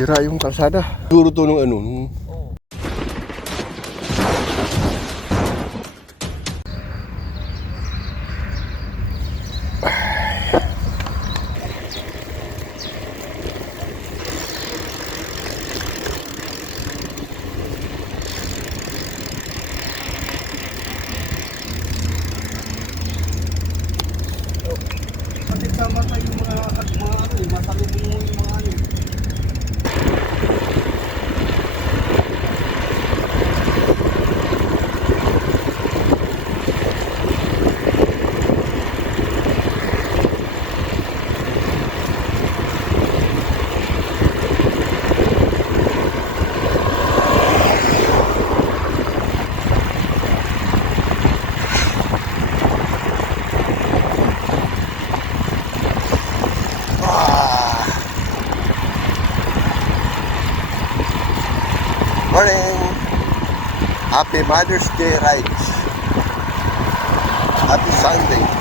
sira yung kalsada. Duro to nung ano, nung Happy Mother's Day Right. Happy Sunday.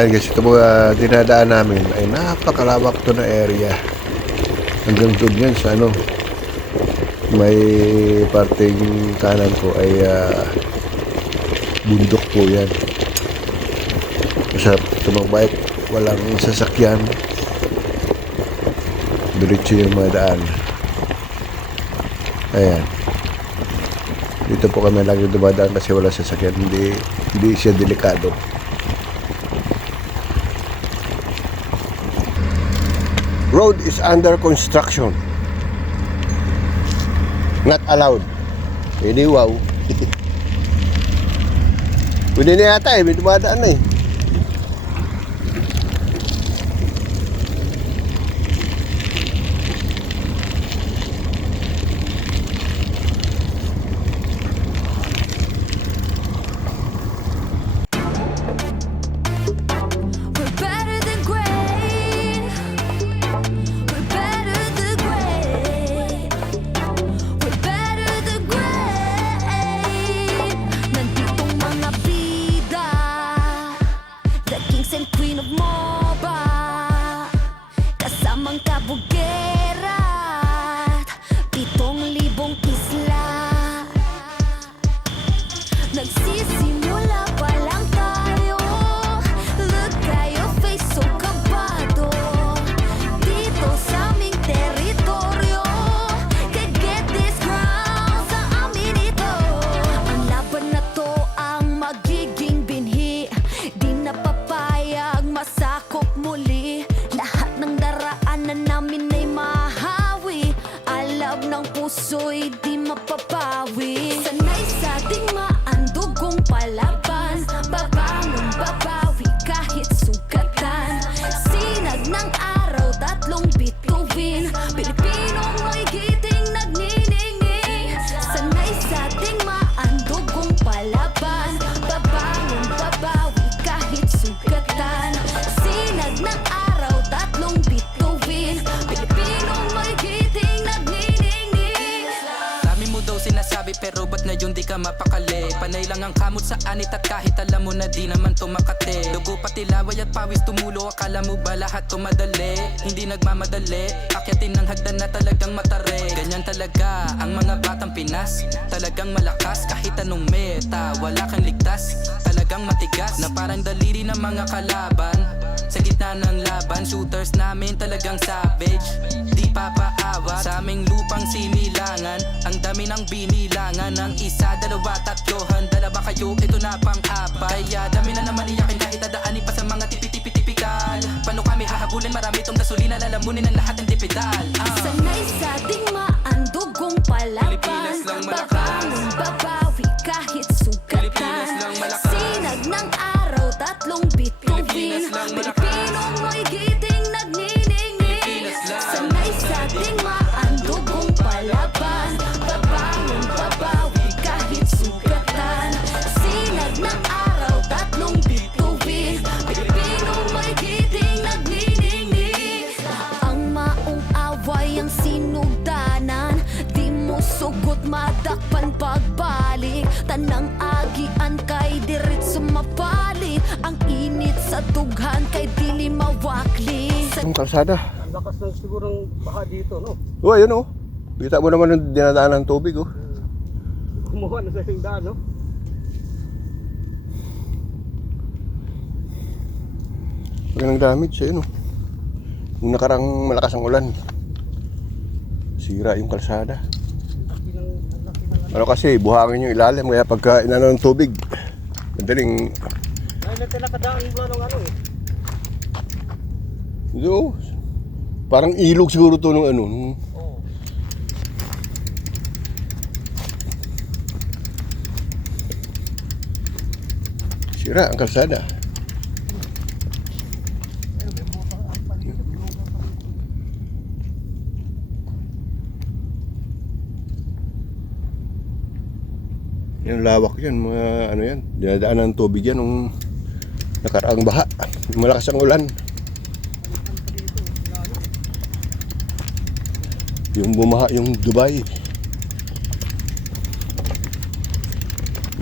Ayan guys, ito mga dinadaan namin ay napakalawak to na area. Hanggang doon yan sa ano, may parting kanan ko ay uh, bundok po yan. Masarap tumagbike, walang sasakyan. Diretso yung mga daan. Ayan. Dito po kami lagi dumadaan kasi wala sasakyan. Hindi, hindi siya delikado. Road is under construction. Not allowed. Pwede wow. Pwede na yata eh. May dumadaan na eh. 가보게. Mapakali. Panay lang ang kamot sa anit at kahit alam mo na di naman tumakate Dugo pati laway at pawis tumulo Akala mo ba lahat tumadali? Hindi nagmamadali Akyatin ng hagdan na talagang matare. Ganyan talaga ang mga batang Pinas. Talagang malakas kahit anong meta Wala kang ligtas. Talagang matigas Na parang daliri ng mga kalaban sa gitna ng laban, shooters namin talagang savage Di papaawa sa aming lupang sinilangan Ang dami ng binilangan ng isa, dalawa, tatlo Handa na ba kayo? Ito na pang-apat Kaya dami na naman iyakin kahit dadaanin pa sa mga tipi-tipi-tipikal Paano kami hahabulin? Marami tong gasolina Lalamunin ang lahat ng dipidal Ah. Sanay sa ating maandugong palaban Pilipinas lang malakas. Babangon, babawi sa dughan kay dili mawakli Ang kalsada. Ang lakas na sigurong baha dito, no? Oh, ayun oh. Kita mo naman yung dinadaan ng tubig oh. Kumuha na sa yung daan, no? Walang damage ayun oh. Yung nakarang malakas ang ulan. Sira yung kalsada. Ano kasi, buhangin yung ilalim. Kaya pagka inano ng tubig, madaling, Dahil na tinakadaan mo ng ano eh. yo, parang ilog siguro to nung ano. Nung, Oo. sira ang kalsada. Yung lawak yan, mga ano yan, dinadaan ng tubig yan nung nakaraang baha. Malakas ang ulan. Yung bumaha yung Dubai.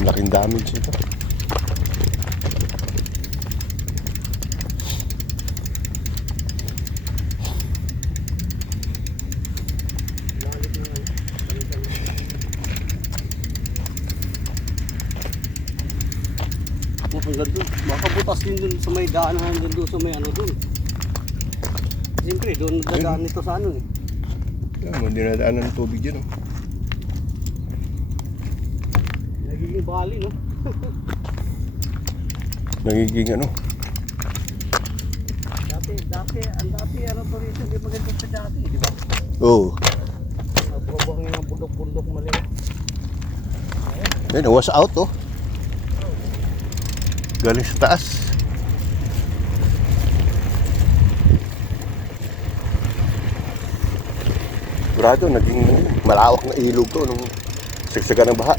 Laking damage ito. Hanggang doon. Makabutas din doon sa may daanan hanggang doon sa may ano doon. Siyempre, doon dagaan nito sa ano eh. Yan, mo dinadaanan ng tubig dyan. Oh. Nagiging bali, no? Nagiging ano. Dati, dati, ang dati, ano to rito, di ba ganito sa dati, di ba? Oo. Oh. Nabubuhang yung mga bundok-bundok maliit. Ayun, was out oh. Galing sa taas. Sigurado, naging malawak na ilog to nung sigsagan ng baha.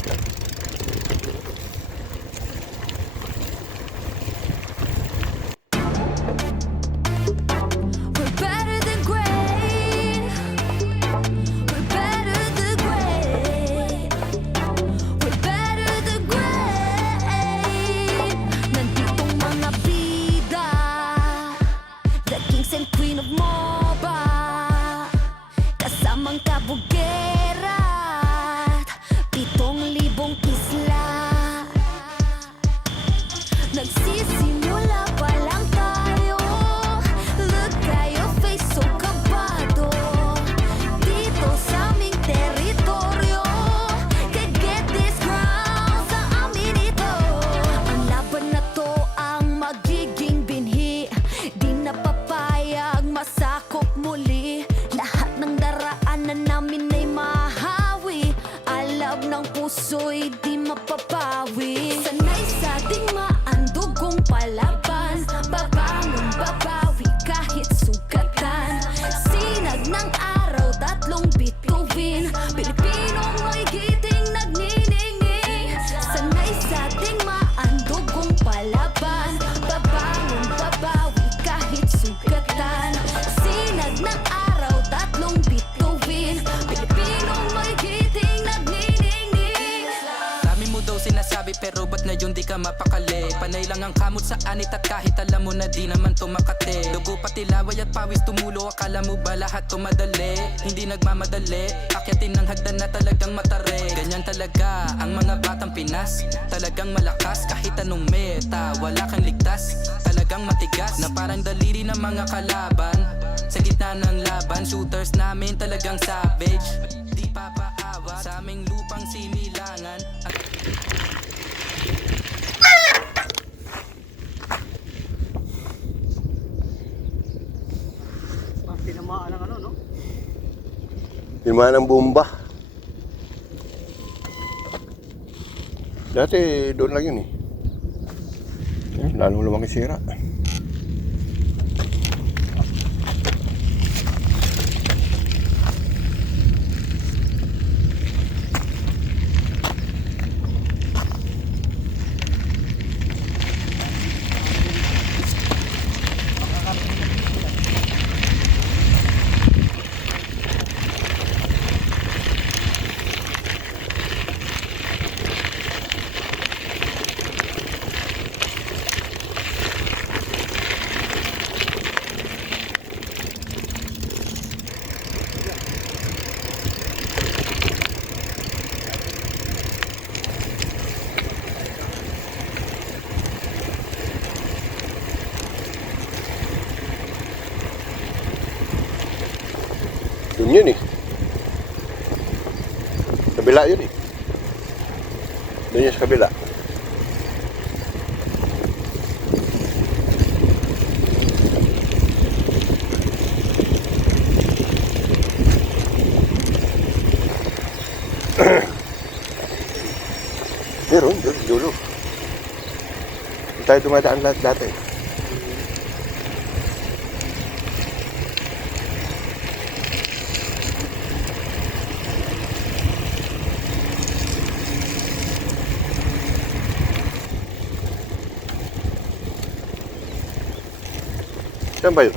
Mapakali. Panay lang ang kamot sa anit at kahit alam mo na di naman to makate Dugo pati laway at pawis tumulo Akala mo ba lahat to madali? Hindi nagmamadali Akyatin ng hagdan na talagang matare. Ganyan talaga ang mga batang Pinas Talagang malakas. Kahit anong meta Wala kang ligtas Talagang matigas. Na parang daliri ng mga kalaban Sa gitna ng laban. Shooters namin talagang savage. Di papaawa sa aming Tinamaan ng bomba. Dati doon lang yun eh. Lalong lumaki sira. Yun yun eh. Kabila yun eh. Doon yun sa kabila. Meron, doon, dulo. Doon tayo dumadaan lahat dati. Saan ba yun?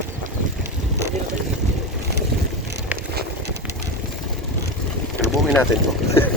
Salubungin natin to.